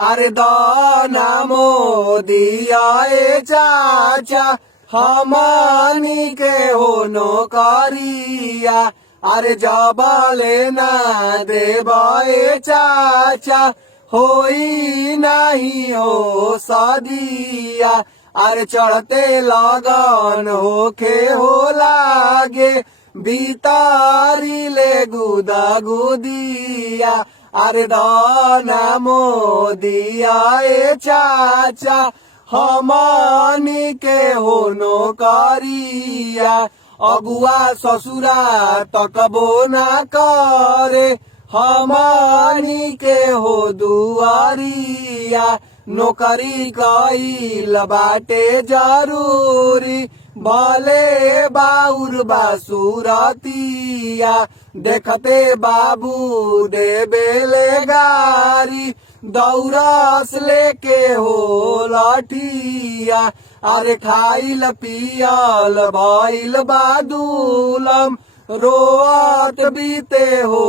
अरे दाना मोदी आए चाचा हमनी के हो नौकरिया। अरे जबाले ना देवाए चाचा होई नहीं हो सदिया। अरे चढ़ते लगन होके हो लागे बीतारी ले गुदा गुदिया। अरे दाना मोदी आए चाचा हमनी के हो नौकरिया। अगुआ ससुरा तकबो ना करे हमनी के हो दुआरिया। नौकरी कईल बाटे जरूरी भले बाउर बासुरतिया। देखते बाबू देबेले गारी दौरस लेके हो लठिया। अरे खाइल पियल भइल बादुलम रोअत बीते हो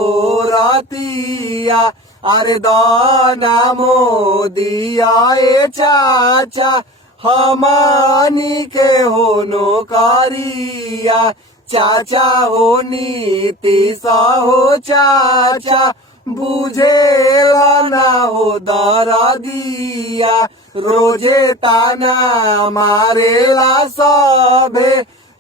रातिया। अरे दाना मोदी आए चाचा हमनी के हो नौकरिया। चाचा हो नीतीश हो चाचा बुझेला ना हो दरदिया। रोजे ताना मारेला सभे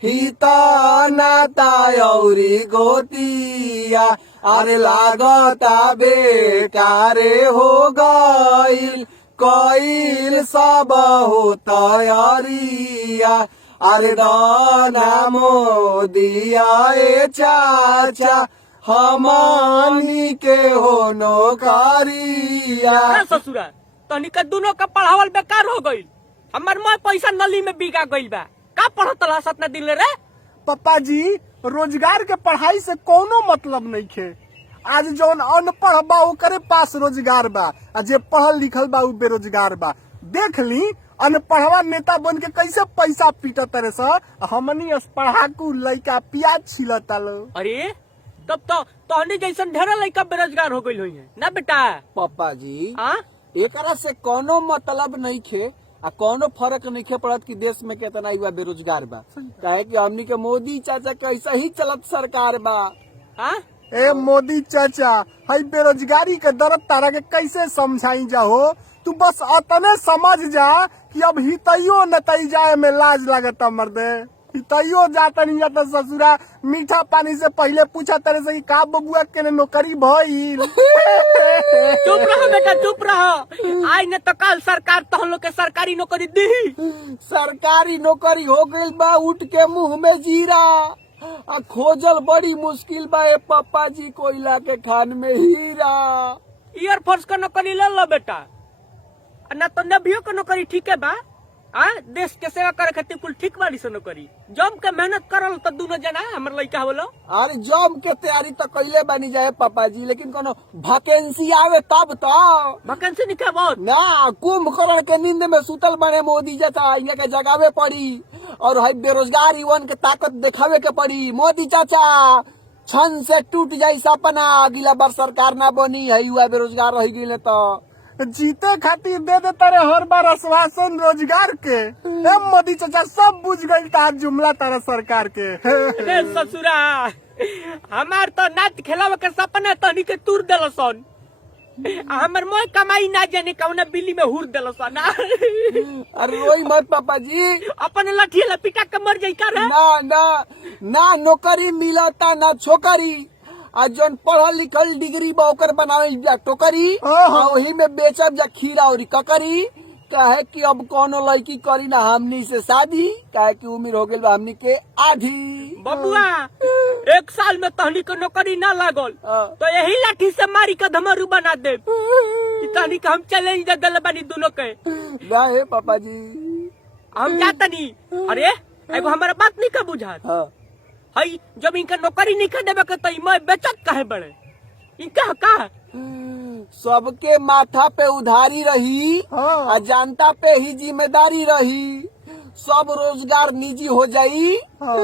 हिता नाता औरी गोतिया। अरे लागता बेकारे हो गईल कईल सब हो तैयारिया। अरे दाना मोदी आए चाचा हमनी के हो नौकरिया। ससुरा तनी के दोनों का पढ़ावल बेकार हो गईल। हमार माँ पैसा नली में बिका गईल बा। का पढ़तला सतना दिन रे? पापा जी रोजगार के पढ़ाई से कोनो मतलब नहीं खे। आज जौन अनपढ़ बा ओकरे पास रोजगार बा, आ जे पढ़ल लिखल बा उ बेरोजगार बा। देख ली अनपढ़वा नेता बन के कैसे पैसा पीटत तारे स, हमनी पढ़ाकू लइका प्याज छिलता लो। अरे तब तो तहनी जैसन ढेर लइका बेरोजगार हो गईल होई है ना बेटा? पापा जी हाँ एकरा से कोनो मतलब नहीं खे आ कोनो फर्क नहीं खे पड़त कि देश में कितना युवा बेरोजगार बा। काहे कि हमनी के मोदी चाचा के ऐसा ही चलत सरकार बा। हाँ ए मोदी चाचा हई बेरोजगारी के दर्द तारा के कैसे समझाई जाहो। तू बस अतने समझ जा कि अब हितैयो नतई जाए में लाज लगता मर्दे। हितैयो जाता नहीं जाता ससुरा मीठा पानी से पहले पूछा तेरे से कि का बबुआ के नौकरी भइल। चुप रहो बेटा चुप रहो। आज ने तो कल सरकार तो हम लोग के सरकारी नौकरी दी। सरकारी नौकरी हो गईल बा उठ के मुंह में जीरा। आ खोजल बड़ी मुश्किल बा ए पापा जी कोयला के खान में हीरा। एयरफोर्स का नौकरी ले लो बेटा, ना तो नेवियो का नौकरी ठीक है बा। देश के सेवा करे खातिर कुल ठीक बाड़ी से नौकरी जम के मेहनत करल तो दोनों जना हमर लइका बोलो। अरे जम के तैयारी तो कैले बनी जाए पापा जी, लेकिन कोनो वैकेंसी आवे तब तो। वैकेंसी निकले बहुत ना कुंभकर्ण के नींद में सुतल बने मोदी जैसा इनके के जगावे पड़ी और है बेरोजगार युवन के ताकत दिखावे के पड़ी। मोदी चाचा छन से टूट जाये सपना, अगला बार सरकार ना बनी है युवा बेरोजगार रह गई तो जीते खातिर दे देता रे हर बार आश्वासन रोजगार के। ए मोदी चाचा सब बुझ गई तार जुमला तारा सरकार के। अरे ससुरा हमार तो नाच खेलावे के सपना तनी के तूर देलसन। हमर मोय कमाई ना जाने कौन बिल्ली में हुर देलसन। अरे रोई मत पापा जी, अपन लठी लपिटा के मर जाई का रे? ना ना ना नौकरी मिलता ना छोकरी। आज जौन पढ़ल लिखल डिग्री बा ओकर बनावे जा टोकरी, वही में बेचब जा खीरा और ककरी। काहे कि अब कोनो लड़की करी ना हमनी से शादी, काहे कि उम्र हो गई बा हमनी के आधी। बबुआ 1 साल में तहनी को नौकरी ना लागल तो यही लाठी से मारी के धमरू बना दे। तहनी के हम चैलेंज दे दिल बानी दोनों के। ना है पापा जी हम जातनी। अरे एगो हमारा बात नहीं का बुझात। हाँ। हई जब इनका नौकरी नहीं कर देवे के मैं बेचत काहे बड़े इनका का? सबके माथा पे उधारी रही, हाँ। जनता पे ही जिम्मेदारी रही। सब रोजगार निजी हो जाई हाँ।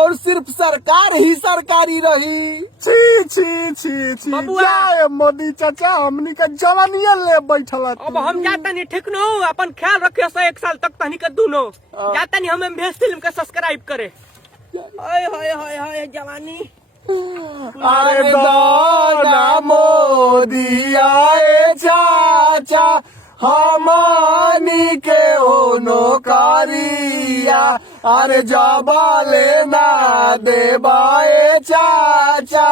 और सिर्फ सरकार ही सरकारी रही। छी छी छी छी बबुआ। जाए मोदी चाचा हमनी का जवानिया ले बैठल अब हम जाता नहीं ठीक न हो, अपन ख्याल रखियो से 1 साल तक तनी के दोनों जाता नहीं हमें भेज फिल्म के सब्सक्राइब करे। हाय हाय हाय हाय जवानी। अरे दाना मोदी आए चाचा हमनी के हो नौकरिया, अरे जबा लेना देबाए चाचा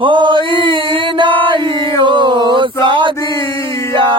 होई नहीं हो शादिया।